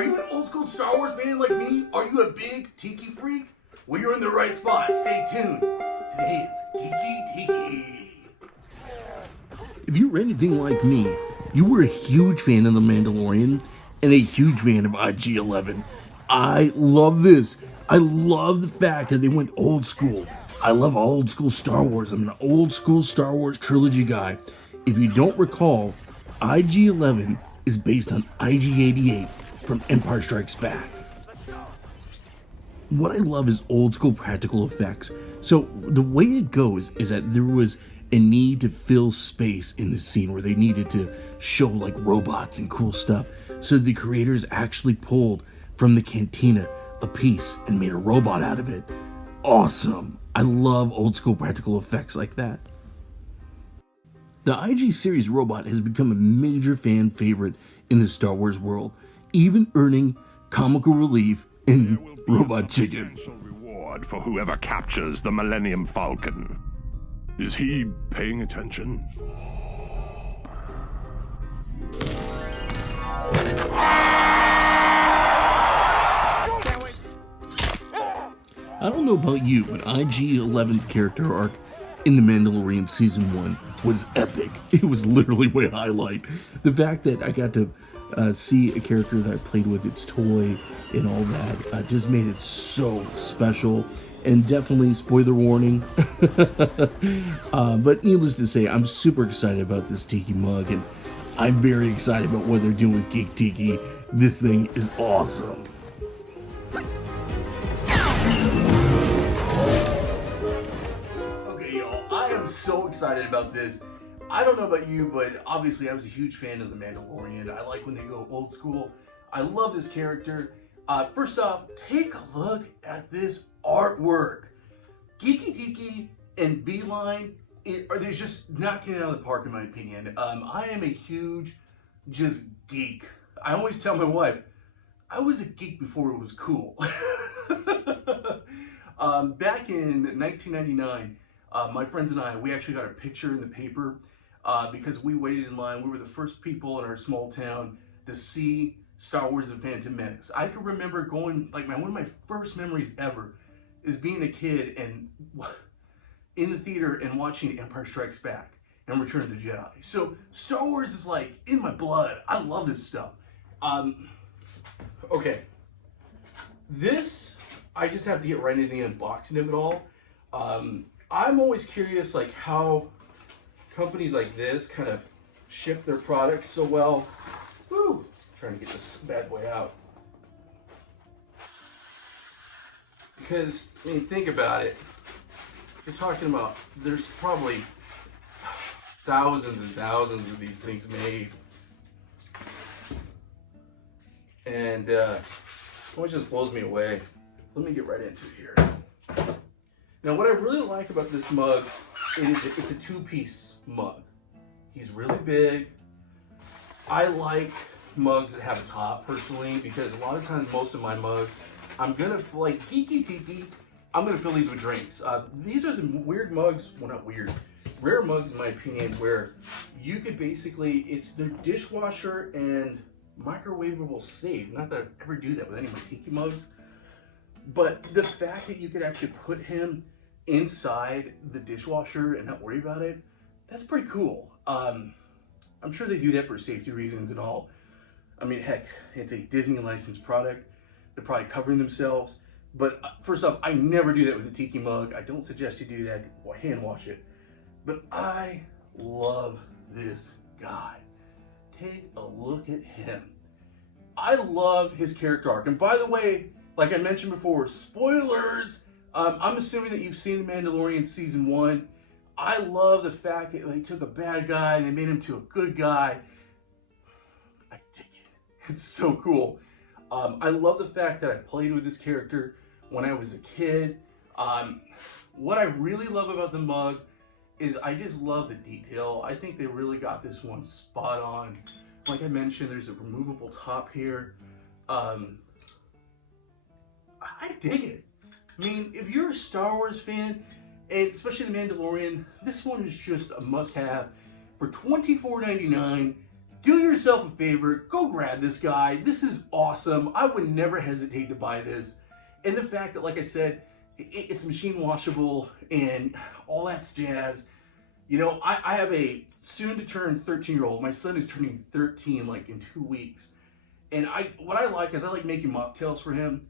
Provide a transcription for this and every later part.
Are you an old school Star Wars fan like me? Are you a big Tiki freak? Well, you're in the right spot. Stay tuned. Today is Geeki Tiki. If you were anything like me, you were a huge fan of The Mandalorian and a huge fan of IG-11. I love this. I love the fact that they went old school. I love old school Star Wars. I'm an old school Star Wars trilogy guy. If you don't recall, IG-11 is based on IG-88 from Empire Strikes Back. What I love is old school practical effects. So the way it goes is that there was a need to fill space in the scene where they needed to show like robots and cool stuff. So the creators actually pulled from the cantina a piece and made a robot out of it. Awesome. I love old school practical effects like that. The IG series robot has become a major fan favorite in the Star Wars world, even earning comical relief in Robot Chicken. Reward for whoever captures the Millennium Falcon. Is he paying attention? I don't know about you, but IG-11's character arc in The Mandalorian Season 1 was epic. It was literally my highlight. The fact that I got to see a character that I played with, its toy, and all that, just made it so special. And definitely, spoiler warning. But needless to say, I'm super excited about this Tiki mug, and I'm very excited about what they're doing with Geek Tiki. This thing is awesome. Okay, y'all, I am so excited about this. I don't know about you, but obviously I was a huge fan of The Mandalorian. I like when they go old school. I love this character. First off, take a look at this artwork. Geeki Tiki and Beeline are just knocking it out of the park in my opinion. I am a huge just geek. I always tell my wife, I was a geek before it was cool. Back in 1999, my friends and I, we actually got a picture in the paper because we waited in line. We were the first people in our small town to see Star Wars: The Phantom Menace. I can remember going, like one of my first memories ever is being a kid and in the theater and watching Empire Strikes Back and Return of the Jedi. So Star Wars is like in my blood. I love this stuff. Okay. This, I just have to get right into the unboxing of it all. I'm always curious like how companies like this kind of ship their products so well. Woo! Trying to get this bad boy out. Because when you think about it, you're talking about there's probably thousands and thousands of these things made. And it just blows me away. Let me get right into it here. Now what I really like about this mug is it's a two-piece mug. He's really big. I like mugs that have a top personally because a lot of times most of my mugs I'm gonna like Geeki Tiki, I'm gonna fill these with drinks. These are the weird mugs, well not weird, rare mugs in my opinion where you could basically, it's their dishwasher and microwavable safe. Not that I ever do that with any of my Tiki mugs, but the fact that you could actually put him inside the dishwasher and not worry about it, that's pretty cool. I'm sure they do that for safety reasons and all. I mean, heck, it's a Disney licensed product. They're probably covering themselves. But first off, I never do that with a Tiki mug. I don't suggest you do that. Or hand wash it. But I love this guy. Take a look at him. I love his character arc. And by the way, like I mentioned before, spoilers. I'm assuming that you've seen The Mandalorian Season 1. I love the fact that they took a bad guy and they made him to a good guy. I dig it. It's so cool. I love the fact that I played with this character when I was a kid. What I really love about the mug is I just love the detail. I think they really got this one spot on. Like I mentioned, there's a removable top here. I dig it. I mean, if you're a Star Wars fan, and especially The Mandalorian, this one is just a must-have. For $24.99, do yourself a favor, go grab this guy. This is awesome. I would never hesitate to buy this. And the fact that, like I said, it's machine washable and all that jazz. You know, I have a soon to turn 13-year-old. My son is turning 13 like in 2 weeks. And what I like is I like making mocktails for him.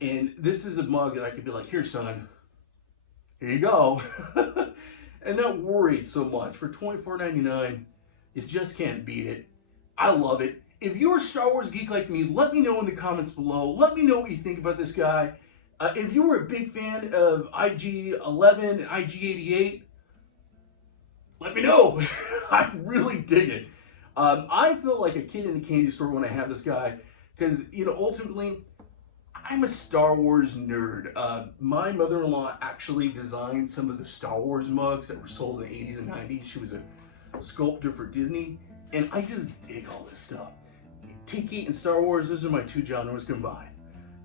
And this is a mug that I could be like, here, son, here you go. And not worried so much. For $24.99, you just can't beat it. I love it. If you're a Star Wars geek like me, let me know in the comments below. Let me know what you think about this guy. If you were a big fan of IG-11 and IG-88, let me know. I really dig it. I feel like a kid in a candy store when I have this guy because, you know, ultimately, I'm a Star Wars nerd. My mother-in-law actually designed some of the Star Wars mugs that were sold in the 80s and 90s. She was a sculptor for Disney, and I just dig all this stuff. Tiki and Star Wars, those are my two genres combined.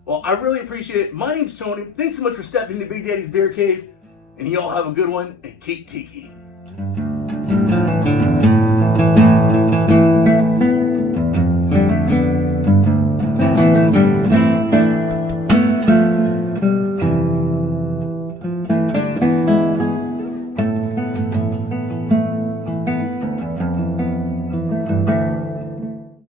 Well, I really appreciate it. My name's Tony. Thanks so much for stepping into Big Daddy's Bear Cave, and y'all have a good one, and keep Tiki.